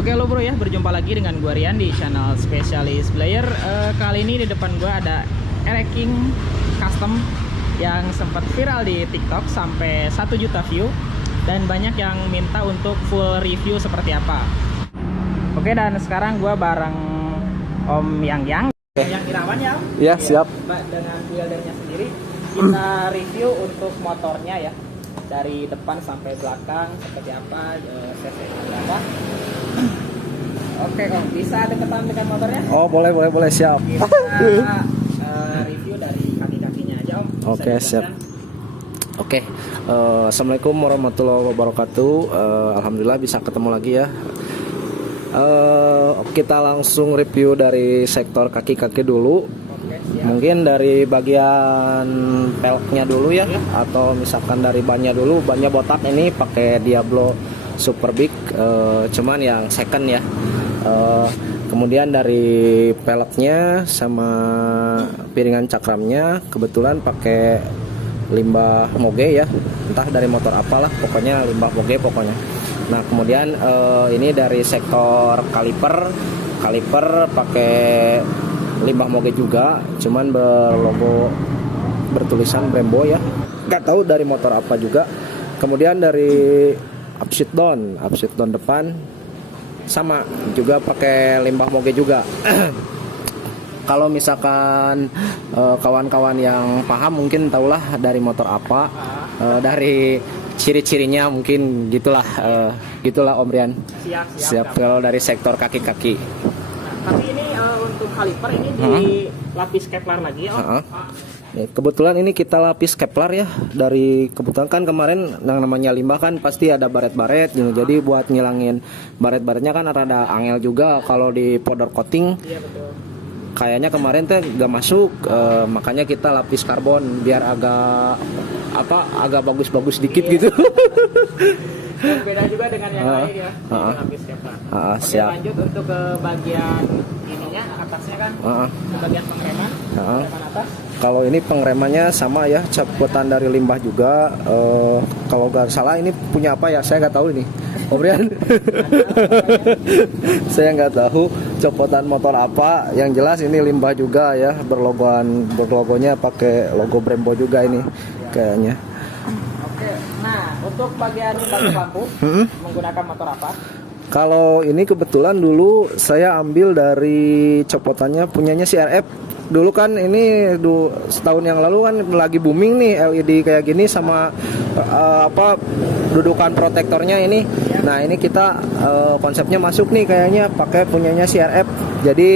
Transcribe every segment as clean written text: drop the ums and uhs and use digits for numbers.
Oke lo bro ya, berjumpa lagi dengan gua Rian di channel Spesialis Player. Kali ini di depan gua ada Ereking Custom yang sempat viral di TikTok sampai 1 juta view, dan banyak yang minta untuk full review seperti apa. Oke, dan sekarang gua bareng Om Yang Irawan ya Om? Iya, siap. Dengan buildernya sendiri kita review untuk motornya ya, dari depan sampai belakang seperti apa, cc-nya berapa. Oke Om, bisa deketan dengan motornya? Oh, boleh, siap. Kita review dari kaki-kakinya aja Om. Bisa Oke, siap. Oke, assalamualaikum warahmatullahi wabarakatuh. Alhamdulillah bisa ketemu lagi ya. Kita langsung review dari sektor kaki-kaki dulu. Oke, siap. Mungkin dari bagian peleknya dulu ya, atau misalkan dari bannya dulu. Bannya botak ini pakai Diablo Super Big, cuman yang second ya. Kemudian dari peleknya sama piringan cakramnya kebetulan pakai limbah moge ya, entah dari motor apalah, pokoknya limbah moge pokoknya. Nah kemudian ini dari sektor kaliper pakai limbah moge juga, cuman bertulisan Brembo ya, nggak tahu dari motor apa juga. Kemudian dari upside down depan sama juga pakai limbah moge juga. Kalau misalkan kawan-kawan yang paham mungkin tahulah dari motor apa, dari ciri-cirinya mungkin gitulah, gitulah Om Rian. Siap. Kalau dari sektor kaki-kaki. Nah, tapi ini untuk kaliper ini dilapis Kevlar lagi ya Om? Kebetulan ini kita lapis Kevlar ya, dari kebetulan kan kemarin yang namanya limbah kan pasti ada baret-baret gitu. Jadi buat ngilangin baret-baretnya kan rada angel juga kalau di powder coating. Iya betul. Kayaknya kemarin teh gak masuk, makanya kita lapis karbon biar agak bagus-bagus dikit gitu. Dan beda juga dengan yang lain ya, lapis Kevlar. Oke, siap. lanjut untuk ke bagian ininya, atasnya kan, ke bagian pengereman atas. Kalau ini pengeremannya sama ya, cabutan dari limbah juga. Kalau nggak salah ini punya apa ya, saya nggak tahu ini, Om Rian. Saya nggak tahu copotan motor apa. Yang jelas ini limbah juga ya, berlogonya pakai logo Brembo juga ini kayaknya. Oke, nah untuk bagian lampu menggunakan motor apa? Kalau ini kebetulan dulu saya ambil dari copotannya punyanya CRF. Dulu kan ini setahun yang lalu kan lagi booming nih LED kayak gini sama dudukan protektornya ini. Nah ini kita konsepnya masuk nih kayaknya pakai punyanya CRF. Jadi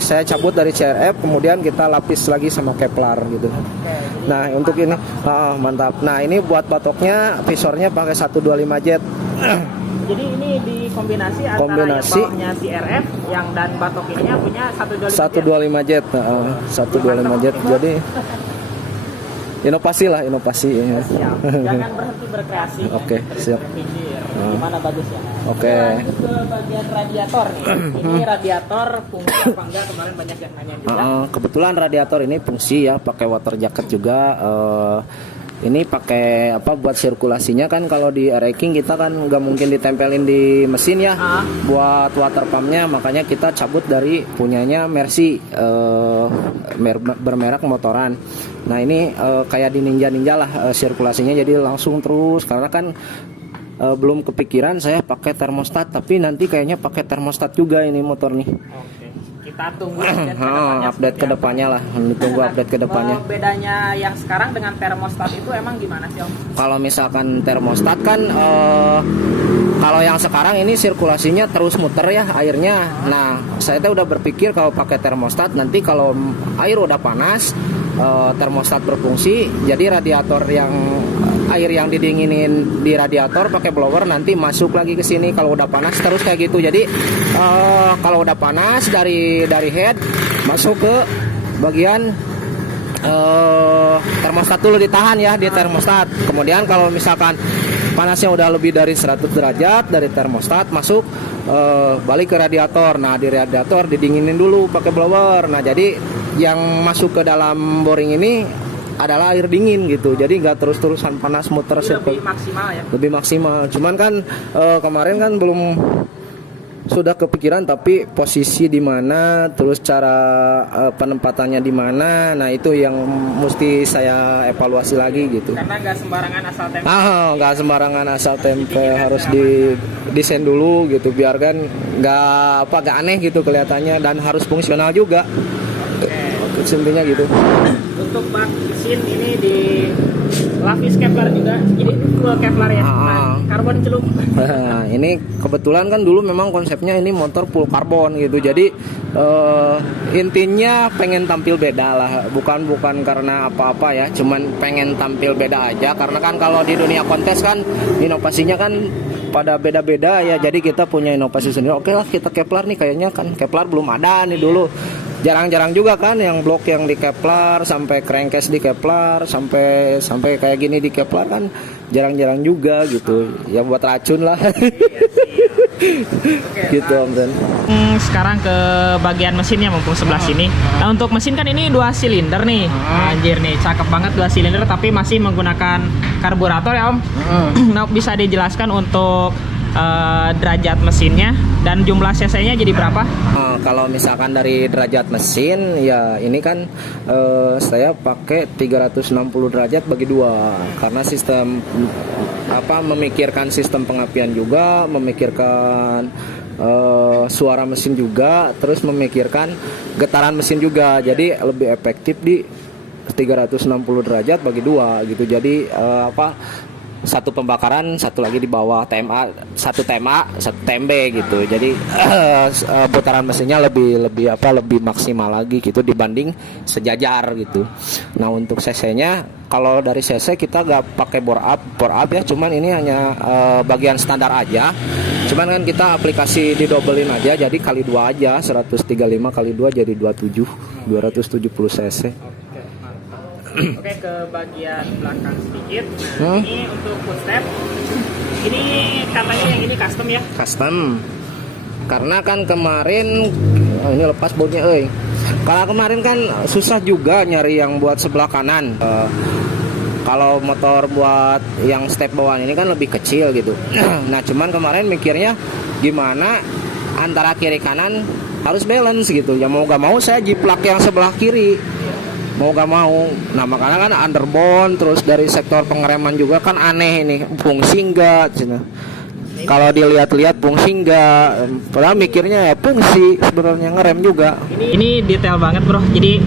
saya cabut dari CRF, kemudian kita lapis lagi sama Kevlar gitu. Nah untuk ini mantap. Nah ini buat batoknya visornya pakai 125 jet. Jadi ini dikombinasi antara yang bawahnya CRF yang dan batok ininya punya 125 jet. 125 jet. Jadi inovasi. Siap. Jangan berhenti berkreasi. Oke, siap. Gimana bagusnya? Oke. Lanjut ke bagian radiator nih. Ini radiator fungsi apa enggak, kemarin banyak yang nanya juga. Kebetulan radiator ini fungsi ya, pakai water jacket juga. Ini pakai buat sirkulasinya kan, kalau di Ereking kita kan nggak mungkin ditempelin di mesin ya. Buat water pumpnya makanya kita cabut dari punyanya Mercy, bermerek motoran. Nah ini kayak di Ninja lah, sirkulasinya jadi langsung terus, karena kan belum kepikiran saya pakai termostat, tapi nanti kayaknya pakai termostat juga ini motor nih. Oke. Kita tunggu update kedepannya lah, ditunggu update kedepannya. Bedanya yang sekarang dengan termostat itu emang gimana sih Om? Kalau misalkan termostat kan, kalau yang sekarang ini sirkulasinya terus muter ya airnya. Nah saya tuh udah berpikir kalau pakai termostat nanti kalau air udah panas, termostat berfungsi, jadi radiator yang air yang didinginin di radiator pakai blower nanti masuk lagi ke sini kalau udah panas terus kayak gitu. Jadi kalau udah panas dari head masuk ke bagian termostat dulu, ditahan ya di termostat. Kemudian kalau misalkan panasnya udah lebih dari 100 derajat dari termostat masuk balik ke radiator. Nah di radiator didinginin dulu pakai blower. Nah jadi yang masuk ke dalam boring ini adalah air dingin gitu, jadi nggak terus-terusan panas muter. Lebih maksimal ya? Lebih maksimal, cuman kan kemarin kan belum sudah kepikiran, tapi posisi di mana, terus cara penempatannya di mana, nah itu yang mesti saya evaluasi lagi gitu. Karena nggak sembarangan asal tempe. Nggak sembarangan asal tempe, harus di desain dulu gitu, biar kan nggak aneh gitu kelihatannya, dan harus fungsional juga. Oke. Intinya gitu. Untuk bak mesin ini di lapis Kevlar juga, jadi full Kevlar ya. Nah, karbon celup. Nah, ini kebetulan kan dulu memang konsepnya ini motor full karbon gitu. Jadi intinya pengen tampil beda lah, bukan karena apa-apa ya, cuman pengen tampil beda aja. Karena kan kalau di dunia kontes kan inovasinya kan pada beda-beda ya. Jadi kita punya inovasi sendiri. Oke lah, kita Kevlar nih, kayaknya kan Kevlar belum ada nih dulu. Jarang-jarang juga kan yang blok yang di Kevlar, sampai crankcase di Kevlar, sampai kayak gini di Kevlar kan jarang-jarang juga gitu. Ya buat racun lah. Gitu Om Ren. Sekarang ke bagian mesinnya mumpung sebelah sini. Nah, untuk mesin kan ini 2 silinder nih. Anjir nih, cakep banget 2 silinder tapi masih menggunakan karburator ya Om. Nah, bisa dijelaskan untuk derajat mesinnya dan jumlah cc-nya jadi berapa? Kalau misalkan dari derajat mesin ya ini kan saya pakai 360 derajat bagi 2 karena sistem memikirkan sistem pengapian juga, memikirkan suara mesin juga, terus memikirkan getaran mesin juga. Jadi lebih efektif di 360 derajat bagi 2 gitu. Jadi satu pembakaran, satu lagi di bawah satu TMB gitu. Jadi putaran mesinnya lebih maksimal lagi gitu dibanding sejajar gitu. Nah, untuk cc-nya kalau dari cc kita gak pakai bore up ya, cuman ini hanya bagian standar aja. Cuman kan kita aplikasi didobelin aja, jadi kali 2 aja, 135 kali 2 jadi 270 cc. Oke, ke bagian belakang sedikit. Nah, ini untuk footstep. Ini katanya yang ini custom ya? Custom. Karena kan kemarin ini lepas bautnya Kalau kemarin kan susah juga nyari yang buat sebelah kanan. Kalau motor buat yang step bawaan ini kan lebih kecil gitu. Nah, cuman kemarin mikirnya gimana antara kiri kanan harus balance gitu. Ya mau gak mau saya jiplak yang sebelah kiri. Mau gak mau. Nah, makanya kan underbone, terus dari sektor pengereman juga kan aneh ini, fungsi enggak cina. Kalau dilihat-lihat fungsi enggak, padahal mikirnya ya fungsi, sebenarnya ngerem juga. Ini detail banget bro. Jadi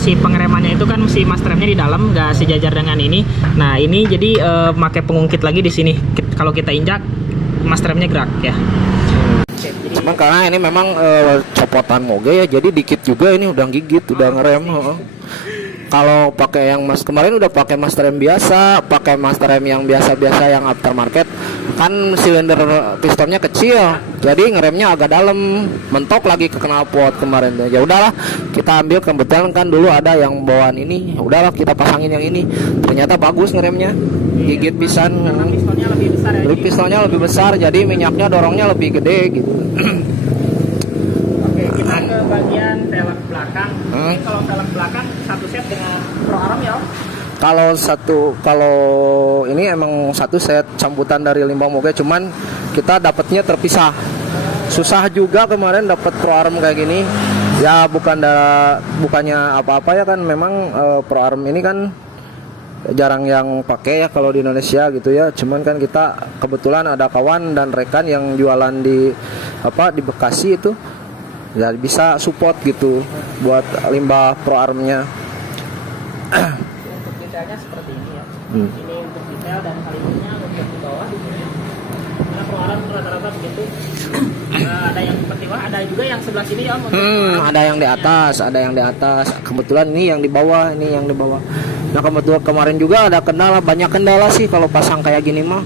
si pengeremannya itu kan si mas remnya di dalam, nggak sejajar dengan ini. Nah, ini jadi pakai pengungkit lagi di sini. Kalau kita injak, mas remnya gerak ya. Cuman karena ini memang copotan moge ya, jadi dikit juga ini udah gigit, udah ngerem. Kalau pakai yang kemarin udah pakai master rem biasa, pakai master rem yang biasa-biasa yang aftermarket, kan silinder pistonnya kecil, jadi ngeremnya agak dalam, mentok lagi ke knalpot kemarin. Ya udahlah, kita ambil, kebetulan kan dulu ada yang bawaan ini, udahlah kita pasangin yang ini. Ternyata bagus ngeremnya, gigit pisan. Karena pistonnya lebih besar ya. Pistonnya lebih besar, jadi minyaknya dorongnya lebih gede gitu. Kita ke bagian velg belakang. Ini kalau velg belakang satu set dengan pro arm ya Om? Kalau ini emang satu set sambutan dari limbah moge, cuman kita dapatnya terpisah. Susah juga kemarin dapat pro arm kayak gini. Ya bukannya apa-apa ya, kan memang pro arm ini kan jarang yang pakai ya kalau di Indonesia gitu ya. Cuman kan kita kebetulan ada kawan dan rekan yang jualan di Bekasi itu. Ya bisa support gitu buat limbah pro armnya. Untuk detailnya seperti ini ya. Ini untuk detail dan kalibernya untuk di bawah di sini. Karena pro arm rata-rata begitu. Ada yang seperti bawah, ada juga yang sebelah sini ya Om. Ada yang di atas. Kebetulan ini yang di bawah, Nah, kebetulan kemarin juga ada banyak kendala sih kalau pasang kayak gini mah.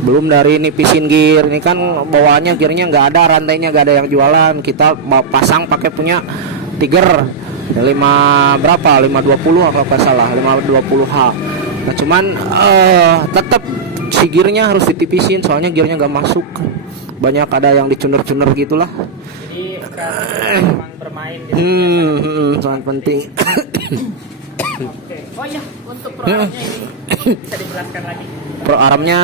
Belum dari nipisin gear, ini kan bawaannya gearnya nggak ada, rantainya nggak ada yang jualan. Kita pasang pakai punya Tiger 520 kalau nggak salah, 520H. Nah, cuman tetap si gearnya harus ditipisin, soalnya gearnya nggak masuk. Banyak ada yang dicunur-cunur gitulah. Jadi memang bermain gitu. Sangat penting. Oke. Oh iya, untuk pro armnya ini bisa dijelaskan lagi. Pro armnya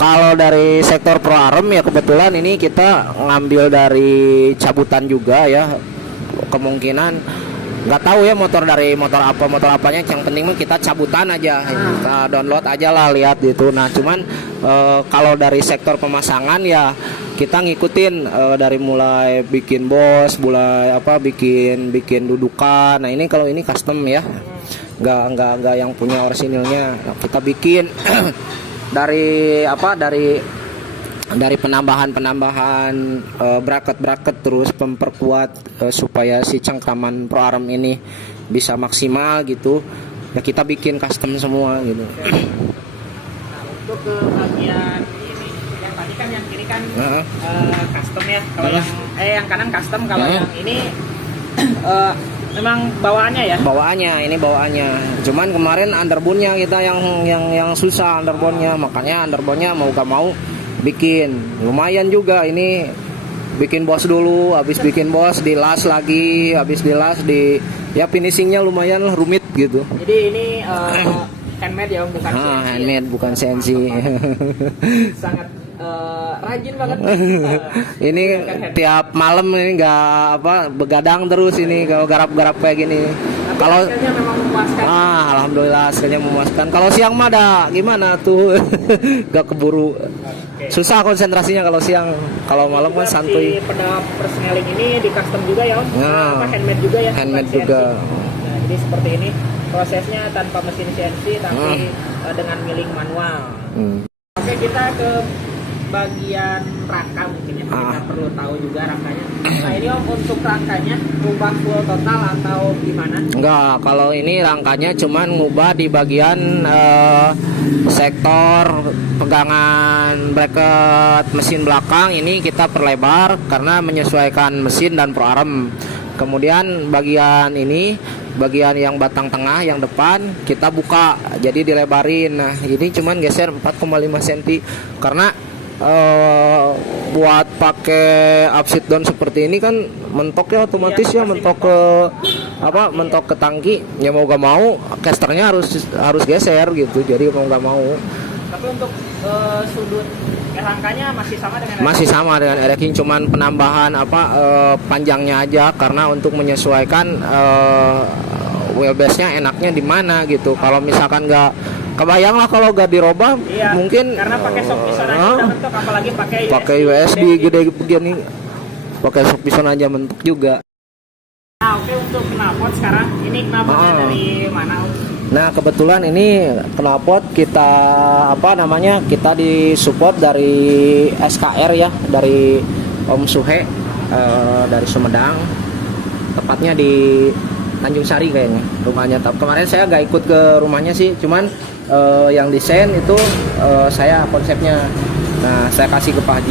Kalau dari sektor Pro Arm ya kebetulan ini kita ngambil dari cabutan juga ya. Kemungkinan nggak tahu ya motor apanya, yang penting mah kita cabutan aja, kita download aja lah, lihat gitu. Nah cuman kalau dari sektor pemasangan ya kita ngikutin dari mulai bikin bos, mulai bikin dudukan. Nah ini kalau ini custom ya, nggak yang punya orisinilnya. Nah, kita bikin dari penambahan bracket terus memperkuat supaya si cengkraman Pro Arm ini bisa maksimal gitu ya, kita bikin custom semua gitu. Nah, untuk ke bagian ini yang tadi kan yang kiri kan custom ya, kalau yang kanan custom, kalau yang ini memang bawaannya ya, ini bawaannya. Cuman kemarin underbone-nya kita yang susah underbone-nya, makanya underbone-nya mau gak mau bikin lumayan juga. Ini bikin bos dulu, habis bikin bos dilas lagi, habis dilas ya finishingnya lumayan lah, rumit gitu. Jadi ini handmade ya, bukan CNC. Handmade ya? Bukan CNC. Sangat rajin banget. Ini tiap malam ini nggak begadang terus ini kalau garap-garap kayak gini. Kalau memang memuaskan. Alhamdulillah hasilnya memuaskan. Kalau siang mah gimana tuh? Gak keburu. Susah konsentrasinya kalau siang. Kalau malam kan santuy. Si pedal persneling ini di custom juga ya, handmade juga ya. Handmade juga. Nah, jadi seperti ini prosesnya tanpa mesin CNC tapi dengan milling manual. Oke, kita ke bagian rangka mungkin ya, kita perlu tahu juga rangkanya. Nah ini Om, untuk rangkanya ngubah full total atau gimana? Enggak, kalau ini rangkanya cuman ngubah di bagian sektor pegangan bracket mesin belakang ini kita perlebar karena menyesuaikan mesin dan Pro Arm. Kemudian bagian ini, bagian yang batang tengah yang depan kita buka jadi dilebarin. Nah ini cuman geser 4,5 cm karena buat pakai upside down seperti ini kan mentoknya otomatis ya mentok ke tangki ya, mau gak mau casternya harus geser gitu, jadi mau gak mau. Tapi untuk sudut rangkanya masih sama dengan Ereking, cuman penambahan panjangnya aja karena untuk menyesuaikan wheelbase-nya enaknya di mana gitu. Kalau misalkan nggak kebayang lah kalau nggak dirobah, mungkin karena pakai shock piston aja udah mentok, apalagi pakai USB gede begini, pakai shock piston aja mentok juga. Nah oke, untuk knalpot sekarang ini knalpotnya dari mana? Nah kebetulan ini knalpot kita kita disupport dari SKR ya, dari Om Suhe dari Sumedang, tepatnya di Tanjung Sari kayaknya rumahnya. Kemarin saya gak ikut ke rumahnya sih, cuman yang desain itu saya konsepnya. Nah saya kasih ke Pak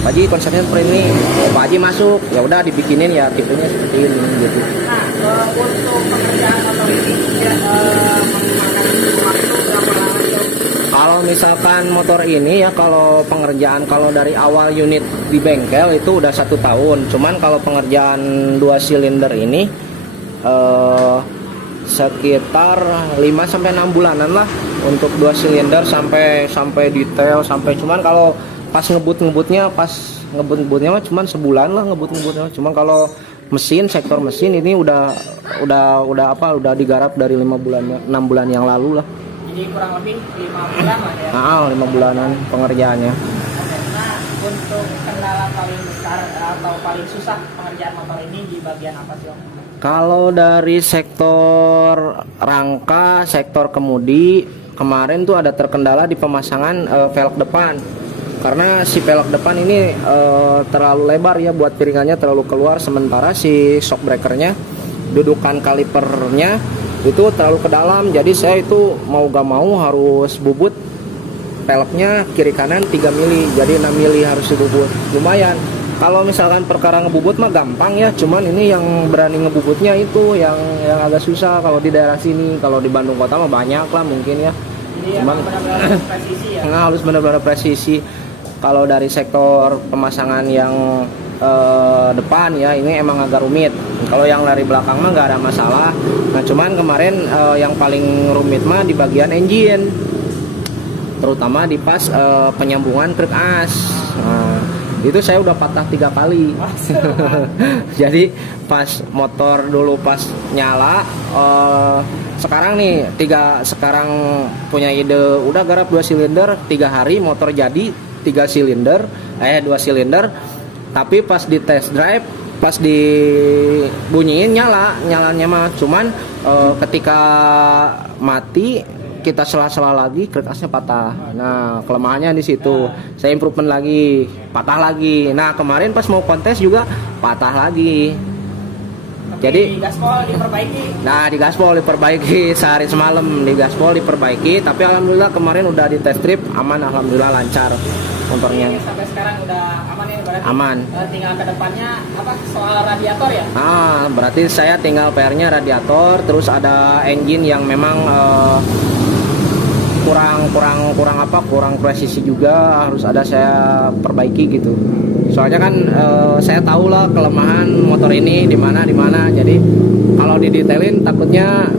Haji konsepnya seperti ini, Pak Haji masuk, ya udah dibikinin ya tipenya seperti ini gitu. Nah untuk pekerjaan motor ini memakan waktu berapa lama? Kalau misalkan motor ini ya, kalau pengerjaan kalau dari awal unit di bengkel itu udah 1 tahun, cuman kalau pengerjaan 2 silinder ini sekitar 5-6 bulanan lah untuk 2 silinder sampai detail cuman kalau pas ngebutnya mah cuman sebulan lah ngebutnya. Cuman kalau sektor mesin ini udah digarap dari 6 bulan yang lalu lah. Jadi kurang lebih 5 bulan lah ya. 5 bulanan pengerjaannya. Nah untuk kendala paling besar atau paling susah pengerjaan motor ini di bagian apa sih Om? Kalau dari sektor rangka, sektor kemudi, kemarin tuh ada terkendala di pemasangan velg depan. Karena si velg depan ini terlalu lebar ya, buat piringannya terlalu keluar, sementara si shock breakernya, dudukan kalipernya itu terlalu ke dalam. Jadi saya itu mau gak mau harus bubut velgnya kiri kanan 3 mili, jadi 6 mili harus dibubut. Lumayan. Kalau misalkan perkara ngebubut mah gampang ya, cuman ini yang berani ngebubutnya itu yang agak susah kalau di daerah sini. Kalau di Bandung kota mah banyak lah mungkin ya. Jadi cuman benar-benar presisi ya. Harus benar-benar presisi. Kalau dari sektor pemasangan yang depan ya, ini emang agak rumit. Kalau yang dari belakang mah nggak ada masalah. Nah cuman kemarin yang paling rumit mah di bagian engine. terutama di pas penyambungan krek as. Nah, itu saya udah patah 3 kali. Jadi pas motor dulu pas nyala, sekarang nih sekarang punya ide udah garap 2 silinder, 3 hari motor jadi 2 silinder, tapi pas di test drive, pas dibunyiin nyalanya mah, cuman ketika mati kita sela-sela lagi krek asnya patah. Nah, kelemahannya di situ. Saya improvement lagi, patah lagi. Nah, kemarin pas mau kontes juga patah lagi. Jadi di gaspol diperbaiki. Nah, di gaspol diperbaiki sehari semalam, di gaspol diperbaiki, tapi alhamdulillah kemarin udah di test trip aman, alhamdulillah lancar motornya. Ini sampai sekarang udah aman ya berarti. Aman. Tinggal ke depannya apa soal radiator ya? Berarti saya tinggal PR-nya radiator, terus ada engine yang memang kurang presisi juga, harus ada saya perbaiki gitu. Soalnya kan saya tahu lah kelemahan motor ini di mana, jadi kalau didetailin takutnya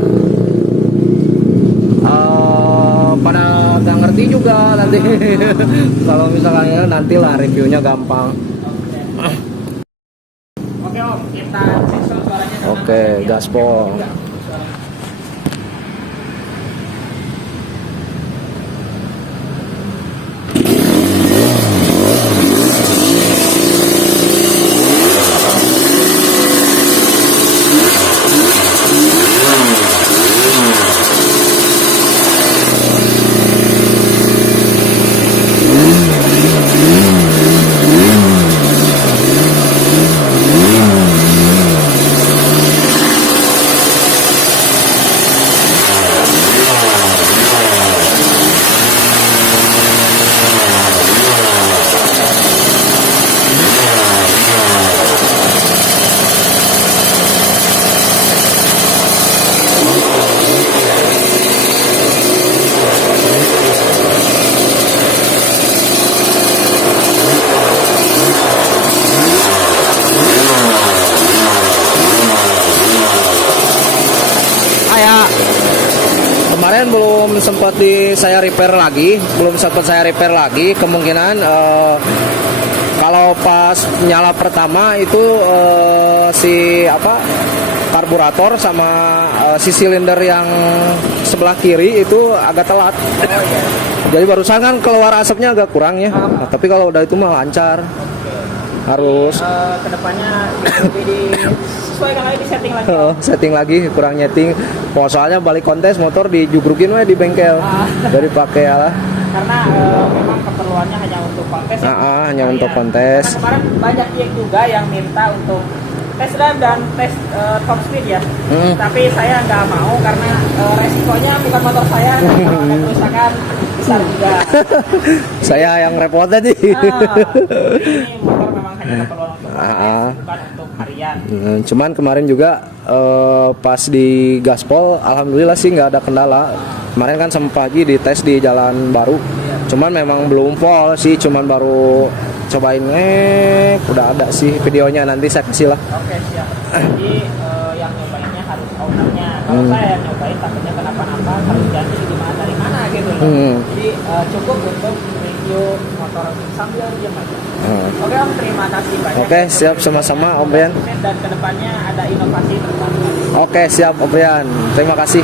pada nggak ngerti juga nanti. Kalau misalkan ya nantilah reviewnya gampang. Oke Om, kita cek suaranya. Oke, gaspol. Kemarin belum sempat saya repair lagi, kemungkinan kalau pas nyala pertama itu karburator sama si silinder yang sebelah kiri itu agak telat. Jadi barusan kan keluar asapnya agak kurang ya. Nah, tapi kalau udah itu mah lancar. Harus kedepannya lebih disesuaikan lagi, disetting lagi. Setting lagi, kurang nyeting. Soalnya balik kontes motor dijugrukin di bengkel. Dari pakai lah. Karena memang keperluannya hanya untuk kontes. Hanya untuk kontes. Karena kemarin banyak juga yang minta untuk test drive dan tes top speed ya. Tapi saya nggak mau karena resikonya bukan motor saya, kalau ada kerusakan besar juga. Saya yang repot tadi. Ini motor memang hanya keperluan untuk kontes, bukan untuk harian. Cuman kemarin juga pas di gaspol, alhamdulillah sih nggak ada kendala. Kemarin kan sama pagi dites di jalan baru. Cuman memang belum pol sih, cuman baru cobain udah ada sih videonya, nanti saya kasih lah. Oke, siap. Jadi yang nyobainnya harus ownernya. Kalau saya yang nyobain takutnya kenapa-napa, harus ganti dari mana gitu loh. Jadi cukup untuk review motor sambil diam aja. Oke Om, terima kasih banyak. Oke, siap, sama-sama Om Brian. Dan kedepannya ada inovasi terbaru. Oke, siap Om Brian. Terima kasih.